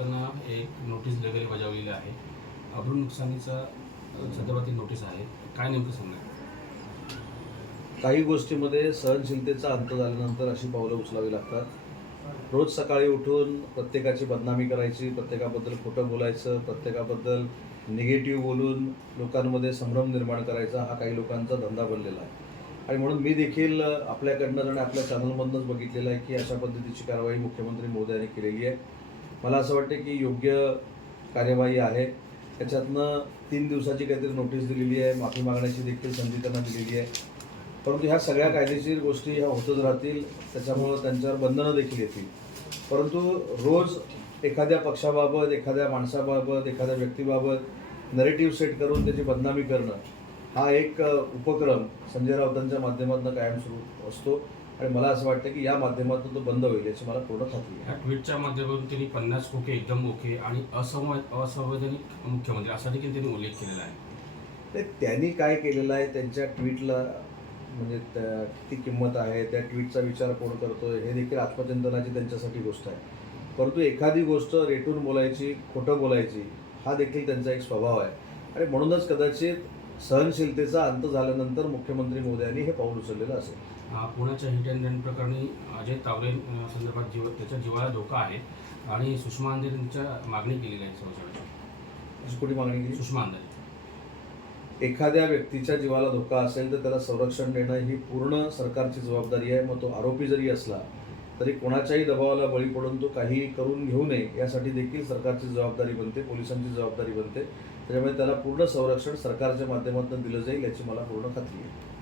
त्यांना एक नोटीस वगैरे बजावलेली आहे अब्रू नुकसानीचा संदर्भातील नोटीस आहे काय नेमकं सांगणार काही गोष्टीमध्ये सहनशीलतेचा अंत झाल्यानंतर अशी पावलं उचलावी लागतात रोज सकाळी उठून प्रत्येकाची बदनामी करायची प्रत्येकाबद्दल खोटं बोलायचं प्रत्येकाबद्दल निगेटिव्ह बोलून लोकांमध्ये संभ्रम निर्माण करायचा हा काही लोकांचा धंदा बनलेला आहे आणि म्हणून मी देखील आपल्याकडनं आणि आपल्या चॅनलमधनंच बघितलेलं आहे की अशा पद्धतीची कारवाई मुख्यमंत्री मोदी यांनी केलेली आहे मला असं वाटतं की योग्य कार्यवाही आहे त्याच्यातनं तीन दिवसाची काहीतरी नोटीस दिलेली आहे माफी मागण्याची देखील संधी त्यांना दिलेली आहे परंतु ह्या सगळ्या कायदेशीर गोष्टी ह्या होतच राहतील त्याच्यामुळं त्यांच्यावर बंधनं देखील येतील परंतु रोज एखाद्या पक्षाबाबत एखाद्या माणसाबाबत एखाद्या व्यक्तीबाबत नरेटिव्ह सेट करून त्याची बदनामी करणं हा एक उपक्रम संजय राऊतांच्या माध्यमातून कायम सुरू असतो आणि मला असं वाटतं की या माध्यमातून तो बंद होईल याची मला पूर्ण खात्री आहे. ट्विटच्या माध्यमातून तिने पन्नास खोके एकदम ओके आणि असंवैधानिक मुख्यमंत्री असा देखील त्यांनी उल्लेख केलेला आहे ते त्यांनी काय केलेलं आहे त्यांच्या ट्विटला म्हणजे त्या- किती किंमत आहे त्या ट्विटचा विचार कोण करतोय हे देखील आत्मचिंतनाची त्यांच्यासाठी गोष्ट आहे परंतु एखादी गोष्ट रेटून बोलायची खोटं बोलायची हा देखील त्यांचा एक स्वभाव आहे आणि म्हणूनच कदाचित सहनशीलतेचा अंत झाल्यानंतर मुख्यमंत्री मोदी हे पाऊल उचललेलं असेल पुण्याच्या हिट अँड प्रकरणी अजय तावरे संदर्भात जीव त्याच्या जीवाला धोका आहे आणि सुषमा अंधेरींच्या मागणी केलेली आहे संरक्षणाची कुठे मागणी केली सुषमा एखाद्या व्यक्तीच्या जीवाला धोका असेल तर त्याला संरक्षण देणं ही पूर्ण सरकारची जबाबदारी आहे मग तो आरोपी जरी असला तरी कोणाच्याही दबावाला बळी पडून तो काही करून घेऊ नये यासाठी देखील सरकारची जबाबदारी बनते पोलिसांची जबाबदारी बनते त्याच्यामुळे त्याला पूर्ण संरक्षण सरकारच्या माध्यमातून दिलं जाईल याची मला पूर्ण खात्री आहे